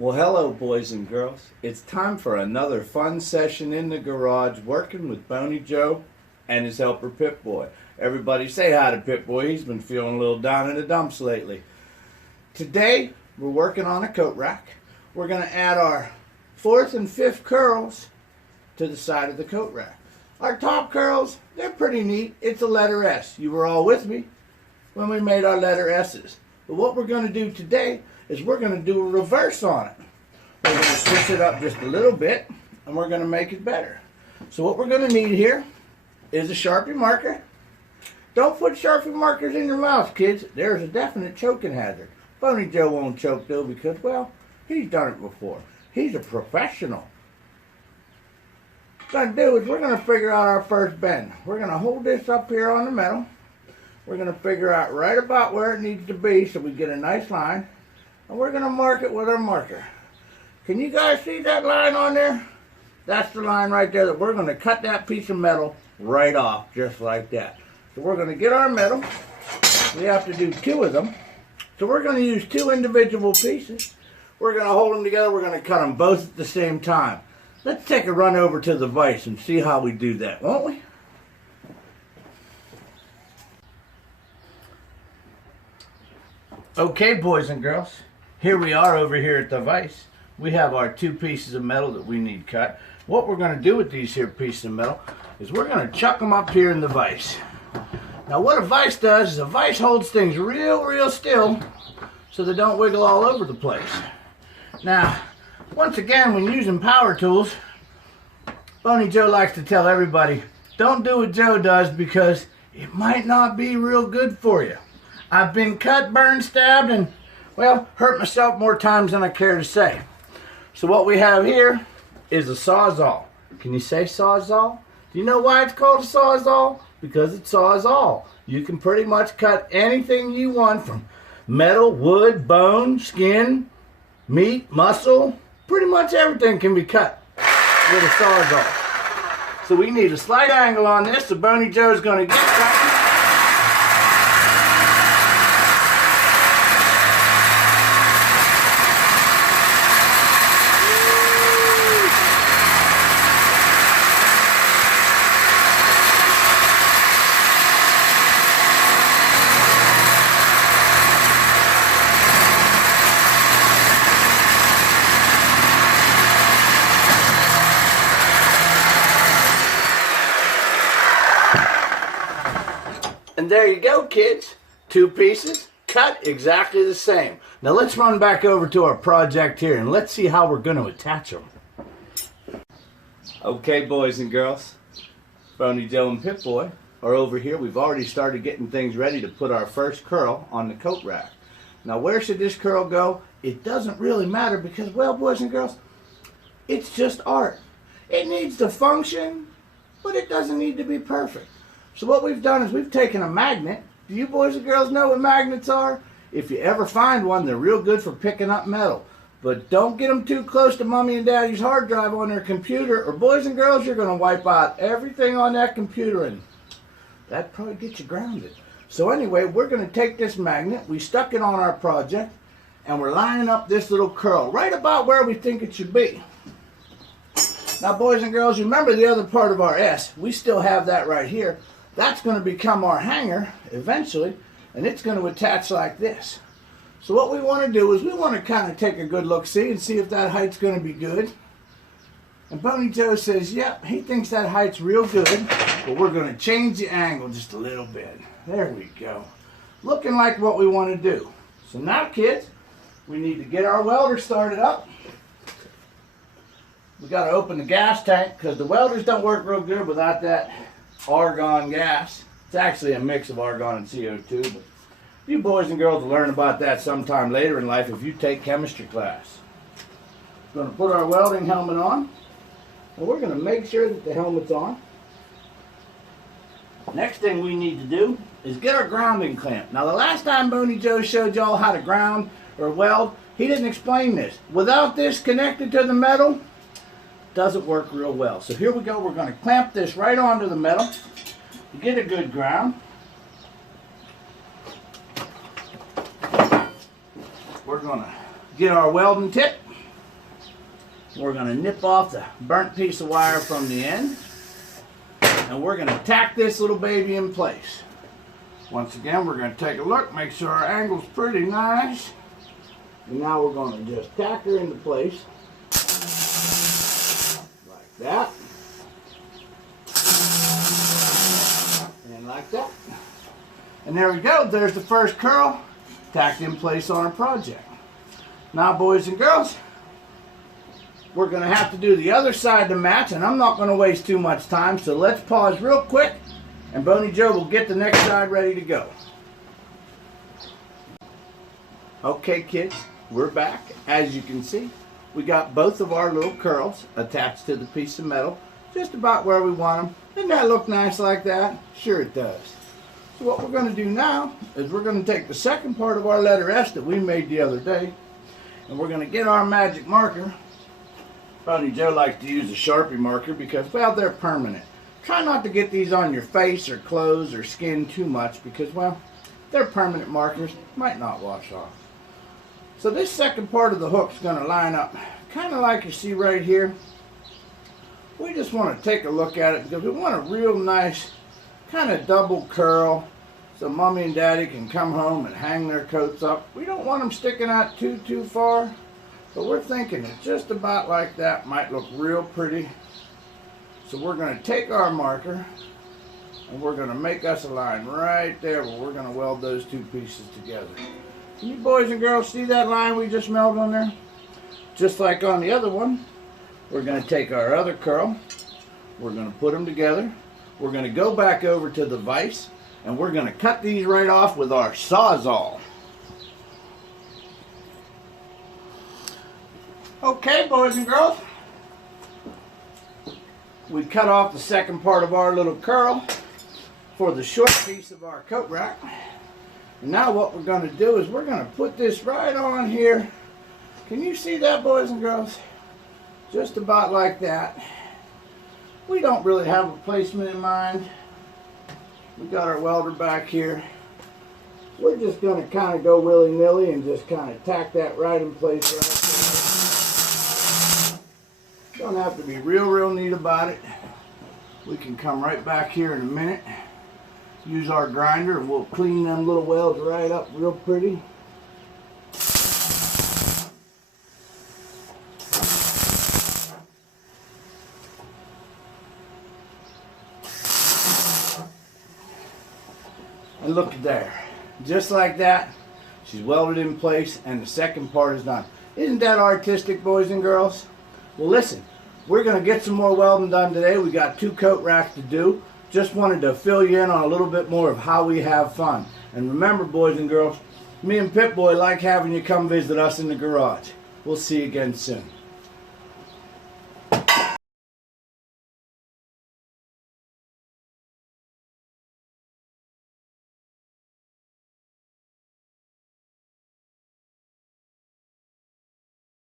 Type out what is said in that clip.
Well, hello, boys and girls. It's time for another fun session in the garage working with Boney Joe and his helper PipBoy. Everybody say hi to PipBoy. He's been feeling a little down in the dumps lately. Today, we're working on a coat rack. We're going to add our fourth and fifth curls to the side of the coat rack. Our top curls, they're pretty neat. It's a letter S. You were all with me when we made our letter S's. But what we're going to do today is we're going to do a reverse on it. We're going to switch it up just a little bit, and we're going to make it better. So what we're going to need here is a Sharpie marker. Don't put Sharpie markers in your mouth, kids. There's a definite choking hazard. Boney Joe won't choke, though, because, well, he's done it before. He's a professional. What we're going to do is we're going to figure out our first bend. We're going to hold this up here on the metal. We're going to figure out right about where it needs to be so we get a nice line. And we're going to mark it with our marker. Can you guys see that line on there? That's the line right there that we're going to cut that piece of metal right off, just like that. So we're going to get our metal. We have to do two of them. So we're going to use two individual pieces. We're going to hold them together. We're going to cut them both at the same time. Let's take a run over to the vise and see how we do that, won't we? Okay, boys and girls. Here we are over here at the vise. We have our two pieces of metal that we need cut. What we're going to do with these here pieces of metal is we're going to chuck them up here in the vise. Now what a vise does is a vise holds things real still so they don't wiggle all over the place. Now, once again, when using power tools, Boney Joe likes to tell everybody, don't do what Joe does because it might not be real good for you. I've been cut, burned, stabbed, and, well, hurt myself more times than I care to say. So what we have here is a sawzall. Can you say sawzall? Do you know why it's called a sawzall? Because it saws all. You can pretty much cut anything you want from metal, wood, bone, skin, meat, muscle. Pretty much everything can be cut with a sawzall. So we need a slight angle on this, so Boney Joe's going to get cutting. And there you go, kids. Two pieces, cut exactly the same. Now let's run back over to our project here and let's see how we're going to attach them. Okay, boys and girls. Boney Joe and PipBoy are over here. We've already started getting things ready to put our first curl on the coat rack. Now where should this curl go? It doesn't really matter because, well, boys and girls, it's just art. It needs to function, but it doesn't need to be perfect. So what we've done is we've taken a magnet. Do you boys and girls know what magnets are? If you ever find one, they're real good for picking up metal. But don't get them too close to Mommy and Daddy's hard drive on their computer, or boys and girls, you're going to wipe out everything on that computer, and that'd probably get you grounded. So anyway, we're going to take this magnet, we stuck it on our project, and we're lining up this little curl right about where we think it should be. Now, boys and girls, remember the other part of our S. We still have that right here. That's going to become our hanger eventually, and it's going to attach like this. So what we want to do is we want to kind of take a good look-see and see if that height's going to be good. And Boney Joe says, yep, he thinks that height's real good, but we're going to change the angle just a little bit. There we go. Looking like what we want to do. So now, kids, we need to get our welder started up. We got to open the gas tank because the welders don't work real good without that argon gas. It's actually a mix of argon and CO2, but you boys and girls will learn about that sometime later in life if you take chemistry class. We're going to put our welding helmet on, and we're going to make sure that the helmet's on. Next thing we need to do is get our grounding clamp. Now the last time Boney Joe showed y'all how to ground or weld, he didn't explain this. Without this connected to the metal, doesn't work real well. So here we go. We're going to clamp this right onto the metal to get a good ground. We're going to get our welding tip. We're going to nip off the burnt piece of wire from the end, and we're going to tack this little baby in place. Once again, we're going to take a look, make sure our angle's pretty nice. And now we're going to just tack her into place like that, and like that. And there we go. There's the first curl tacked in place on our project. Now, boys and girls, we're going to have to do the other side to match, and I'm not going to waste too much time, so let's pause real quick, and Boney Joe will get the next side ready to go. Okay, kids, we're back. As you can see, we got both of our little curls attached to the piece of metal, just about where we want them. Doesn't that look nice like that? Sure it does. So what we're going to do now is we're going to take the second part of our letter S that we made the other day, and we're going to get our magic marker. Boney Joe likes to use a Sharpie marker because, well, they're permanent. Try not to get these on your face or clothes or skin too much because, well, they're permanent markers. Might not wash off. So this second part of the hook's going to line up kind of like you see right here. We just want to take a look at it because we want a real nice kind of double curl so Mommy and Daddy can come home and hang their coats up. We don't want them sticking out too far. But we're thinking it just about like that might look real pretty. So we're going to take our marker and we're going to make us a line right there where we're going to weld those two pieces together. Can you boys and girls see that line we just melted on there? Just like on the other one, we're going to take our other curl, we're going to put them together, we're going to go back over to the vise, and we're going to cut these right off with our Sawzall. Okay, boys and girls, we cut off the second part of our little curl for the short piece of our coat rack. And now what we're going to do is we're going to put this right on here. Can you see that, boys and girls? Just about like that. We don't really have a placement in mind. We got our welder back here. We're just going to kind of go willy-nilly and just kind of tack that right in place right there. Don't have to be real neat about it. We can come right back here in a minute, use our grinder, and we'll clean them little welds right up real pretty. And look at there. Just like that, she's welded in place and the second part is done. Isn't that artistic, boys and girls? Well, listen, we're going to get some more welding done today. We got 2 coat racks to do. Just wanted to fill you in on a little bit more of how we have fun. And remember, boys and girls, me and PipBoy like having you come visit us in the garage. We'll see you again soon.